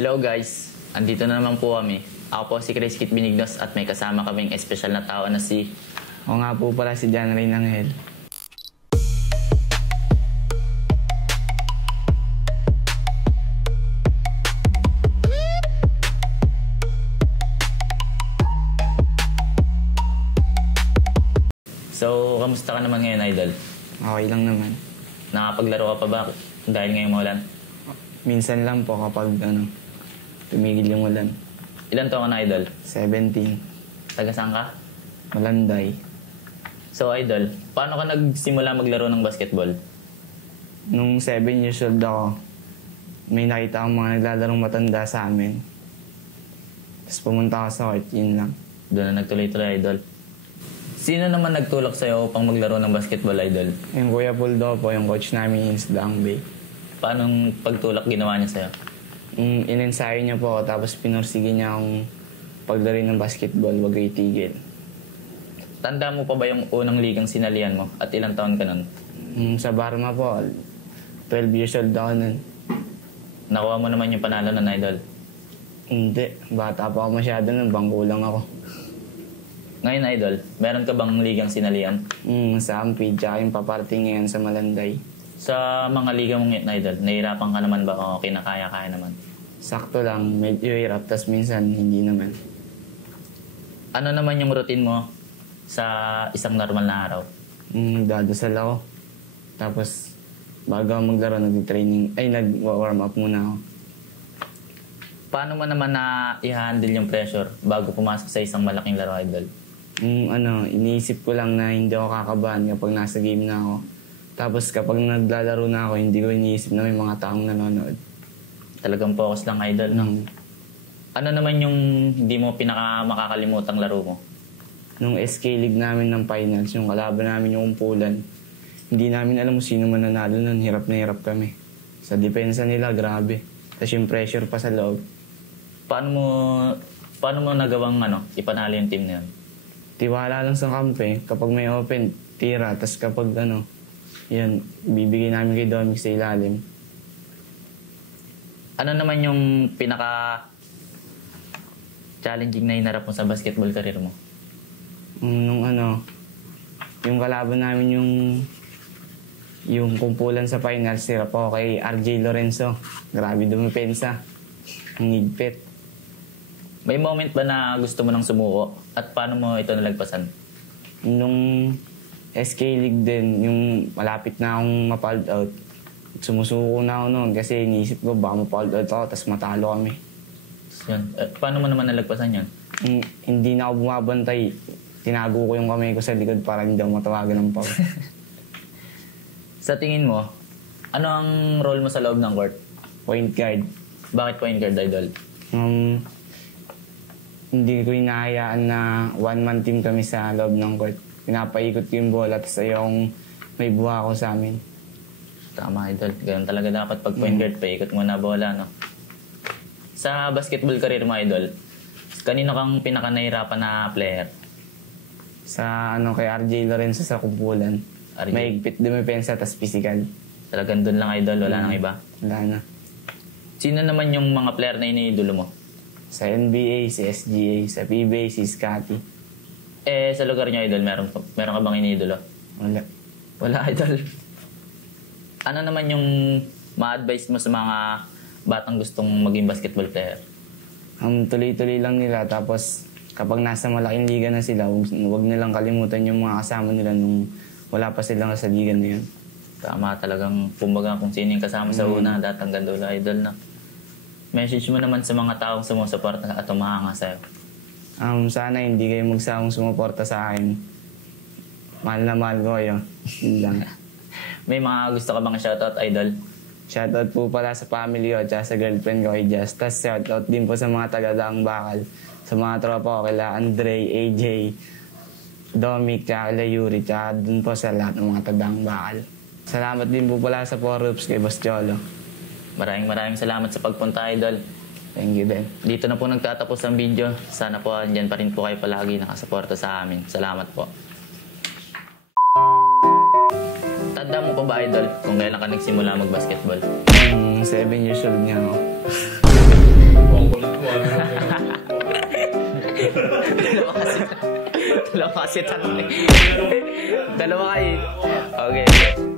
Hello guys, andito na naman po kami. Ako po si Chris Kit Benignos at may kasama kaming espesyal na tao na si... Ako nga po pala si John Ray Nanghel. So, kamusta ka naman ngayon, Idol? Okay lang naman. Nakapaglaro ka pa ba dahil ngayong maulan? Minsan lang po kapag tumigil yung ulan. Ilan taon ka na, Idol? 17. Taga saan ka? Malanday. So, Idol, paano ka nagsimula maglaro ng basketball? Nung 7 years old ako, may nakita akong mga naglalarong matanda sa amin. Tapos pumunta ako sa court, yun lang. Doon na nagtuloy-tuloy, Idol. Sino naman nagtulak sa'yo upang maglaro ng basketball, Idol? Yung Kuya Puldo po, yung coach namin in Daang Bay. Paano pagtulak ginawa niya sa'yo? Inensayo niya po ako, tapos pinursige niya akong paglaro ng basketball, wag kayo itigil. Tanda mo pa ba yung unang ligang sinalihan mo at ilang taon ka nun? Sa Barma po, 12 years old ako nun. Nakuha mo naman yung panalo ng, Idol? Hindi, bata pa ako masyado nun, bangko lang ako. Ngayon, Idol, meron ka bang ligang sinalihan? Sa Ampid, tsaka yung paparting ngayon sa Malanday. Sa mga liga mong ngayon, Idol, nahihirapan ka naman ba o kinakaya-kaya naman? Sakto lang, medyo hirap, tas minsan hindi naman. Ano naman yung routine mo sa isang normal na araw? Dadasal ako. Tapos, bago ako maglaro, nag-warm up muna ako. Paano mo naman na i-handle yung pressure bago pumasok sa isang malaking laro, Idol? Iniisip ko lang na hindi ako kakabahan kapag nasa game na ako. Tapos kapag naglalaro na ako, hindi ko iniisip na may mga taong nanonood. Talagang focus lang, Idol, no? Ano naman yung hindi mo makakalimutang laro mo? Nung SK League namin ng finals, yung kalaban namin yung umpulan, hindi namin alam kung sino man nanalo nun. Hirap na hirap kami. Sa depensa nila, grabe. Tapos yung pressure pa sa loob. Paano mo nagawang ipanalo yung team na yun? Tiwala lang sa kampe. Kapag may open, tira. Tapos kapag yan, bibigay namin kay Dominic sa ilalim. Ano naman yung pinaka-challenging na hinarap mo sa basketball career mo? Yung kalaban namin yung kumpulan sa finals, hirap ako kay RJ Lorenzo. Grabe dumipensa. Ang higpit. May moment ba na gusto mo nang sumuko? At paano mo ito nalagpasan? Nung SK League din, yung malapit na akong ma-fouled out, sumusuko na ako noon kasi iniisip ko baka ma-fouled out ako tapos matalo kami. Yan. Paano mo naman nalagpasan yan? Hindi na ako bumabantay. Tinago ko yung kamay ko sa likod para hindi ako matawagan ng foul. Sa tingin mo, ano ang role mo sa loob ng court? Point guard. Bakit point guard, Idol? Hindi ko hinahayaan na one-man team kami sa loob ng court. Pinapaikot ko yung bola tapos ayokong may buha ako sa amin. Tama, Idol. Ganun talaga dapat pag point guard, paikot mo na bola, no? Sa basketball career mo, Idol, kanino kang pinaka-nahirapan na player? Sa kay RJ Lorenzo sa kumpulan. RJ. May higpit dumipensa tapos physical. Talagang doon lang, Idol. Wala nang iba. Wala na. Sino naman yung mga player na iniidolo mo? Sa NBA, si SGA. Sa PBA, si Scotty. Sa lugar niyo, Idol, meron ka bang iniidolo? Wala. Wala, Idol. Ano naman yung ma-advise mo sa mga batang gustong maging basketball player? Tuloy-tuloy lang nila. Tapos, kapag nasa malaking liga na sila, huwag nilang kalimutan yung mga kasama nila nung wala pa silang sa liga na yun. Tama, talagang kumbaga kung sino yung kasama sa una, datang dulo, Idol, na. Message mo naman sa mga taong sumusuporta at umahanga sa'yo. Sana hindi kayo magsawang sumuporta sa akin. Mahal na mahal ko kayo. Yun lang. May mga gusto ka bang shoutout, Idol? Shoutout po pala sa family ko at sa girlfriend ko kay Jazz. Tapos shoutout din po sa mga taga-Daang Bakal. Sa mga tropa ko kila Andre, AJ, Dominic, tsaka kila Yuri, tsaka dun po sa lahat ng mga taga-Daang Bakal. Salamat din po pala sa 4 Hoops kay Boss Cholo. Maraming salamat sa pagpunta, Idol. Thank you din. Dito na po nagtatapos ang video. Sana po andyan pa rin po kayo palagi nakasuporta sa amin. Salamat po. Tanda mo pa ba, Idol, kung kailan ka nagsimula mag-basketball? 7 years old nga ako. kulit mo. Dalawa kasi. Dalawa kasi tanong eh. Dalawa kayo. Okay.